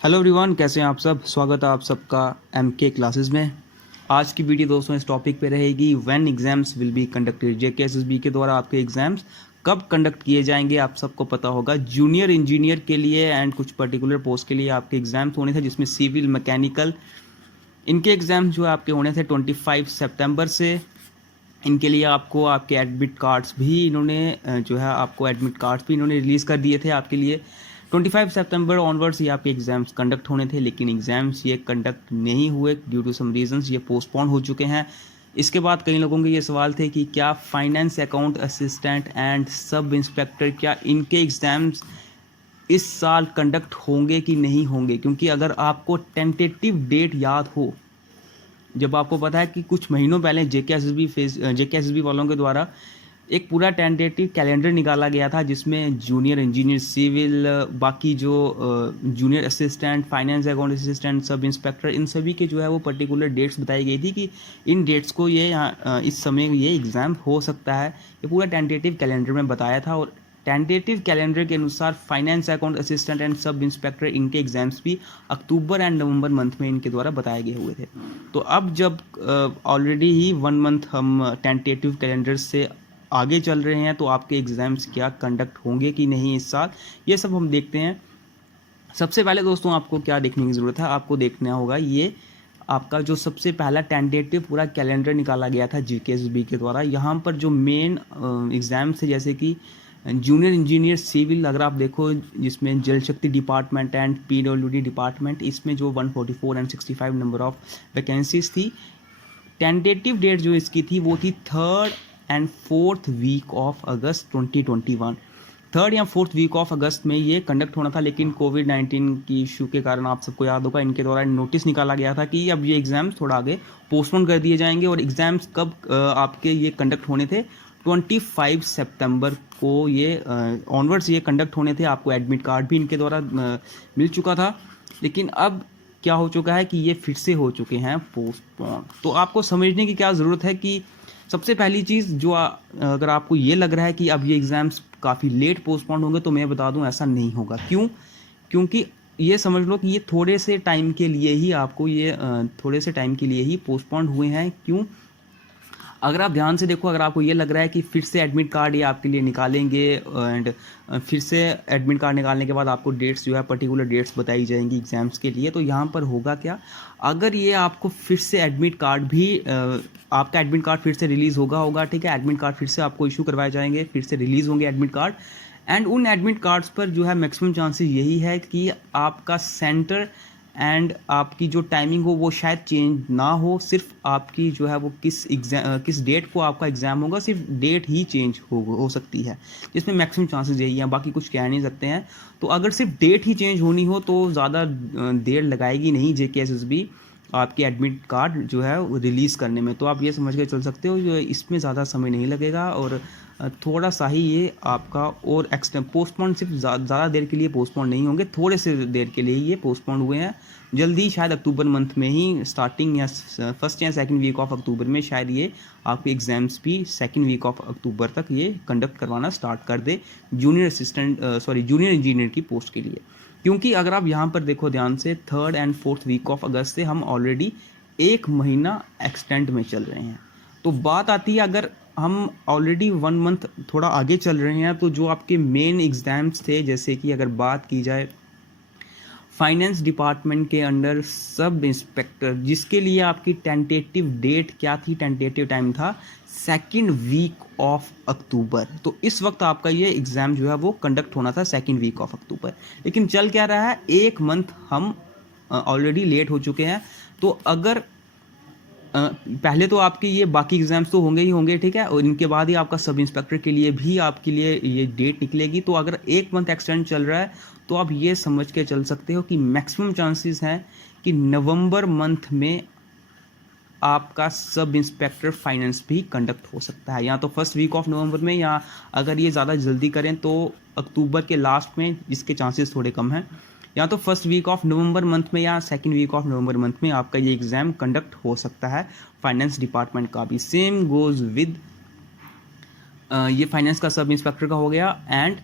Hello everyone, कैसे हैं आप सब। स्वागत है आप सबका एमके क्लासेस में। आज की वीडियो दोस्तों इस टॉपिक पे रहेगी, when exams will be conducted. JKSSB के द्वारा आपके एग्जाम्स कब कंडक्ट किए जाएंगे आप सबको पता होगा। जूनियर इंजीनियर के लिए एंड कुछ पर्टिकुलर पोस्ट के लिए आपके एग्जाम्स होने थे, जिसमें सिविल, मैकेनिकल, इनके एग्जाम्स जो है आपके होने थे 25 सितंबर से। इनके लिए आपको आपके एडमिट कार्ड्स भी इन्होंने जो है आपको एडमिट कार्ड्स भी इन्होंने रिलीज़ कर दिए थे आपके लिए। 25 सितंबर ऑनवर्ड्स ये आपके एग्ज़ाम्स कंडक्ट होने थे, लेकिन एग्ज़ाम्स ये कंडक्ट नहीं हुए ड्यू टू सम रीजंस, ये पोस्टपोन हो चुके हैं। इसके बाद कई लोगों के ये सवाल थे कि क्या finance account assistant and sub inspector, क्या इनके एग्ज़ाम्स इस साल कंडक्ट होंगे कि नहीं होंगे। क्योंकि अगर आपको टेंटेटिव डेट याद हो, जब आपको पता है कि कुछ महीनों पहले जेकेएसएसबी वालों के द्वारा एक पूरा टेंटेटिव कैलेंडर निकाला गया था, जिसमें जूनियर इंजीनियर सिविल, बाकी जो junior assistant, finance account assistant, sub inspector, इन सभी के जो है वो पर्टिकुलर डेट्स बताई गई थी कि इन डेट्स को ये इस समय ये एग्ज़ाम हो सकता है। ये पूरा टेंटेटिव कैलेंडर में बताया था, और टेंटेटिव कैलेंडर के अनुसार finance account assistant and sub inspector, इनके एग्जाम्स भी अक्टूबर एंड नवंबर मंथ में इनके द्वारा बताए गए हुए थे। तो अब जब ऑलरेडी ही 1 मंथ हम टेंटेटिव कैलेंडर से आगे चल रहे हैं, तो आपके एग्ज़ाम्स क्या कंडक्ट होंगे कि नहीं इस साल, ये सब हम देखते हैं। सबसे पहले दोस्तों आपको क्या देखने की ज़रूरत है, आपको देखना होगा ये आपका जो सबसे पहला टेंटेटिव पूरा कैलेंडर निकाला गया था जेकेएसएसबी के द्वारा। यहाँ पर जो मेन एग्ज़ाम्स थे, जैसे कि जूनियर इंजीनियर सिविल, अगर आप देखो, जिसमें जल शक्ति डिपार्टमेंट एंड पीडब्ल्यूडी डिपार्टमेंट, इसमें जो 144 एंड 65 नंबर ऑफ वैकेंसीज थी। टेंटेटिव डेट जो इसकी थी वो थी 3rd and 4th week of August 2021। 3rd या 4th वीक ऑफ अगस्त में ये कंडक्ट होना था, लेकिन कोविड-19 की इशू के कारण आप सबको याद होगा इनके द्वारा नोटिस निकाला गया था कि अब ये एग्ज़ाम्स थोड़ा आगे पोस्टपोन कर दिए जाएंगे। और एग्ज़ाम्स कब आपके ये कंडक्ट होने थे, 25 सितंबर को ये ऑनवर्ड्स ये कंडक्ट होने थे। आपको एडमिट कार्ड भी इनके द्वारा मिल चुका था, लेकिन अब क्या हो चुका है कि ये फिर से हो चुके हैं पोस्टपोन। तो आपको समझने की क्या ज़रूरत है कि सबसे पहली चीज़ जो अगर आपको ये लग रहा है कि अब ये एग्ज़ाम्स काफ़ी लेट पोस्टपोन होंगे, तो मैं बता दूं ऐसा नहीं होगा। क्यों? क्योंकि ये समझ लो कि ये थोड़े से टाइम के लिए ही आपको ये थोड़े से टाइम के लिए ही पोस्टपोन हुए हैं। क्यों? अगर आप ध्यान से देखो, अगर आपको ये लग रहा है कि फिर से एडमिट कार्ड ये आपके लिए निकालेंगे एंड फिर से एडमिट कार्ड निकालने के बाद आपको डेट्स जो है पर्टिकुलर डेट्स बताई जाएंगी एग्ज़ाम्स के लिए, तो यहाँ पर होगा क्या, अगर ये आपको फिर से एडमिट कार्ड भी आपका एडमिट कार्ड फिर से रिलीज़ होगा, ठीक है, एडमिट कार्ड फिर से आपको इशू करवाए जाएंगे, फिर से रिलीज़ होंगे एडमिट कार्ड। एंड उन एडमिट कार्ड्स पर जो है मैक्सिमम चांसेस यही है कि आपका सेंटर एंड आपकी जो टाइमिंग हो वो शायद चेंज ना हो, सिर्फ आपकी जो है वो किस डेट को आपका एग्ज़ाम होगा, सिर्फ डेट ही चेंज हो सकती है, जिसमें मैक्सिमम चांसेस यही हैं, बाकी कुछ कह नहीं सकते हैं। तो अगर सिर्फ डेट ही चेंज होनी हो तो ज़्यादा देर लगाएगी नहीं जेकेएसएसबी आपकी एडमिट कार्ड जो है वो रिलीज़ करने में। तो आप ये समझ के चल सकते हो जो इसमें ज़्यादा समय नहीं लगेगा, और थोड़ा सा ही ये आपका और पोस्टपोन, सिर्फ ज़्यादा देर के लिए पोस्टपोन नहीं होंगे, थोड़े से देर के लिए ये पोस्टपोन हुए हैं। जल्दी शायद अक्टूबर मंथ में ही, स्टार्टिंग या फर्स्ट या सेकंड वीक ऑफ अक्टूबर में शायद ये आपके एग्ज़ाम्स भी सेकंड वीक ऑफ अक्टूबर तक ये कंडक्ट करवाना स्टार्ट कर दे जूनियर इंजीनियर की पोस्ट के लिए। क्योंकि अगर आप यहाँ पर देखो ध्यान से, 3rd and 4th week of अगस्त से हम ऑलरेडी 1 महीना एक्सटेंड में चल रहे हैं। तो बात आती है, अगर हम ऑलरेडी 1 मंथ थोड़ा आगे चल रहे हैं, तो जो आपके मेन एग्ज़ाम्स थे, जैसे कि अगर बात की जाए फाइनेंस डिपार्टमेंट के अंडर सब इंस्पेक्टर, जिसके लिए आपकी टेंटेटिव डेट क्या थी, टेंटेटिव टाइम था 2nd वीक ऑफ अक्टूबर। तो इस वक्त आपका ये एग्ज़ाम जो है वो कंडक्ट होना था 2nd वीक ऑफ अक्टूबर, लेकिन चल क्या रहा है, 1 मंथ हम ऑलरेडी लेट हो चुके हैं। तो अगर पहले तो आपके ये बाकी एग्जाम्स तो होंगे ही होंगे, ठीक है, और इनके बाद ही आपका सब इंस्पेक्टर के लिए भी आपके लिए ये डेट निकलेगी। तो अगर 1 मंथ एक्सटेंड चल रहा है, तो आप ये समझ के चल सकते हो कि मैक्सिमम चांसेस हैं कि नवंबर मंथ में आपका सब इंस्पेक्टर फाइनेंस भी कंडक्ट हो सकता है, या तो फर्स्ट वीक ऑफ नवंबर में, या अगर ये ज़्यादा जल्दी करें तो अक्टूबर के लास्ट में, जिसके चांसेस थोड़े कम हैं, या तो first week of November month में या second week of November month में आपका ये एग्ज़ाम कंडक्ट हो सकता है फाइनेंस डिपार्टमेंट का भी। सेम गोज़ विद ये फाइनेंस का सब इंस्पेक्टर का हो गया एंड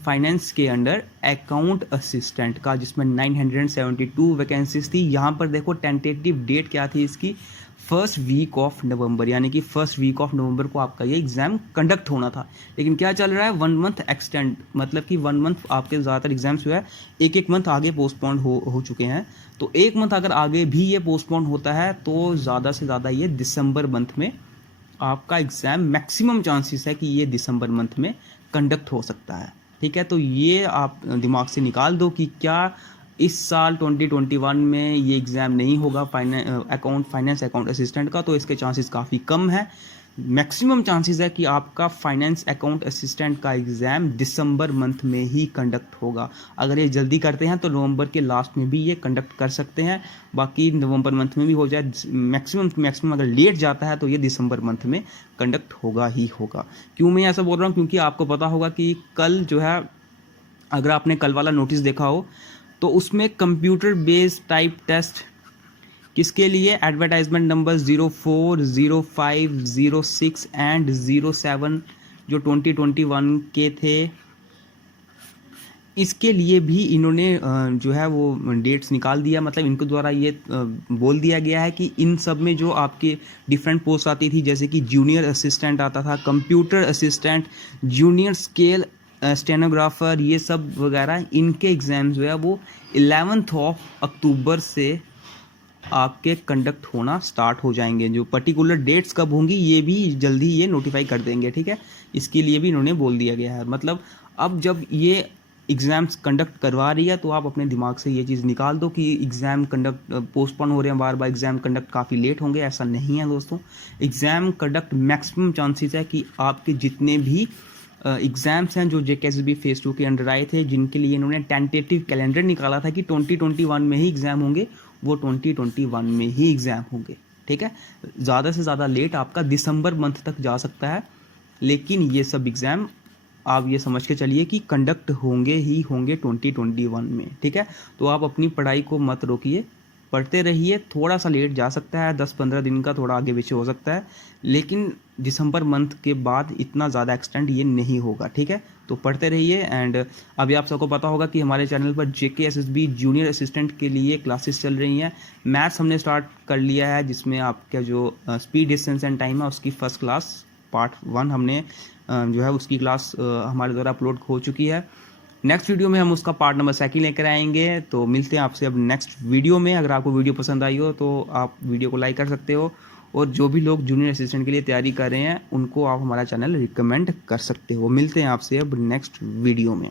फाइनेंस के अंडर अकाउंट असिस्टेंट का, जिसमें 972 वैकेंसीज थी। यहाँ पर देखो टेंटेटिव डेट क्या थी इसकी, फर्स्ट वीक ऑफ नवंबर, यानी कि फर्स्ट वीक ऑफ नवंबर को आपका ये एग्ज़ाम कंडक्ट होना था। लेकिन क्या चल रहा है, 1 मंथ एक्सटेंड, मतलब कि 1 मंथ आपके ज़्यादातर एग्जाम्स जो है एक मंथ आगे पोस्टपोन हो चुके हैं। तो 1 मंथ अगर आगे भी ये पोस्टपोन होता है तो ज़्यादा से ज़्यादा ये दिसंबर मंथ में आपका एग्ज़ाम, मैक्सिमम चांसेस है कि ये दिसंबर मंथ में कंडक्ट हो सकता है। ठीक है, तो ये आप दिमाग से निकाल दो कि क्या इस साल 2021 में ये एग्ज़ाम नहीं होगा फाइनेंस अकाउंट असिस्टेंट का, तो इसके चांसेस काफ़ी कम है। मैक्सिमम चांसेस है कि आपका फाइनेंस अकाउंट असिस्टेंट का एग्ज़ाम दिसंबर मंथ में ही कंडक्ट होगा। अगर ये जल्दी करते हैं तो नवंबर के लास्ट में भी ये कंडक्ट कर सकते हैं, बाकी नवंबर मंथ में भी हो जाए। मैक्सिमम अगर लेट जाता है तो ये दिसंबर मंथ में कंडक्ट होगा ही होगा। क्यों मैं ऐसा बोल रहा हूँ, क्योंकि आपको पता होगा कि कल जो है, अगर आपने कल वाला नोटिस देखा हो तो उसमें कंप्यूटर बेस्ड टाइप टेस्ट किसके लिए, एडवर्टाइजमेंट नंबर 04, 05, 06 एंड 07 जो 2021 के थे, इसके लिए भी इन्होंने जो है वो डेट्स निकाल दिया। मतलब इनके द्वारा ये बोल दिया गया है कि इन सब में जो आपके डिफरेंट पोस्ट आती थी, जैसे कि जूनियर असिस्टेंट आता था, computer assistant, junior scale stenographer, ये सब वगैरह, इनके एग्ज़ाम जो है वो 11 अक्टूबर से आपके कंडक्ट होना स्टार्ट हो जाएंगे। जो पर्टिकुलर डेट्स कब होंगी ये भी जल्दी ये नोटिफाई कर देंगे। ठीक है, इसके लिए भी इन्होंने बोल दिया गया है। मतलब अब जब ये एग्ज़ाम्स कंडक्ट करवा रही है तो आप अपने दिमाग से ये चीज़ निकाल दो कि एग्ज़ाम कंडक्ट पोस्टपोन हो रहे हैं, बार बार एग्ज़ाम कंडक्ट काफ़ी लेट होंगे, ऐसा नहीं है दोस्तों। एग्ज़ाम कंडक्ट मैक्सिमम चांसेस है कि आपके जितने भी एग्ज़ाम्स हैं जो JKSSB फेज़ 2 के अंडर आए थे, जिनके लिए इन्होंने टेंटेटिव कैलेंडर निकाला था कि 2021 में ही एग्ज़ाम होंगे, वो 2021 में ही एग्ज़ाम होंगे। ठीक है, ज़्यादा से ज़्यादा लेट आपका दिसंबर मंथ तक जा सकता है, लेकिन ये सब एग्ज़ाम आप ये समझ के चलिए कि कंडक्ट होंगे ही होंगे 2021 में। ठीक है, तो आप अपनी पढ़ाई को मत रोकिए, पढ़ते रहिए। थोड़ा सा लेट जा सकता है, 10-15 दिन का थोड़ा आगे पीछे हो सकता है, लेकिन दिसंबर मंथ के बाद इतना ज़्यादा एक्सटेंड ये नहीं होगा। ठीक है, तो पढ़ते रहिए। एंड अभी आप सबको पता होगा कि हमारे चैनल पर JKSSB जूनियर असिस्टेंट के लिए क्लासेस चल रही हैं। मैथ्स हमने स्टार्ट कर लिया है, जिसमें आपका जो स्पीड, डिस्टेंस एंड टाइम है उसकी फर्स्ट क्लास पार्ट 1 हमने जो है उसकी क्लास हमारे द्वारा अपलोड हो चुकी है। नेक्स्ट वीडियो में हम उसका पार्ट नंबर 2 लेकर आएंगे। तो मिलते हैं आपसे अब नेक्स्ट वीडियो में। अगर आपको वीडियो पसंद आई हो तो आप वीडियो को लाइक कर सकते हो, और जो भी लोग जूनियर असिस्टेंट के लिए तैयारी कर रहे हैं उनको आप हमारा चैनल रिकमेंड कर सकते हो। मिलते हैं आपसे अब नेक्स्ट वीडियो में।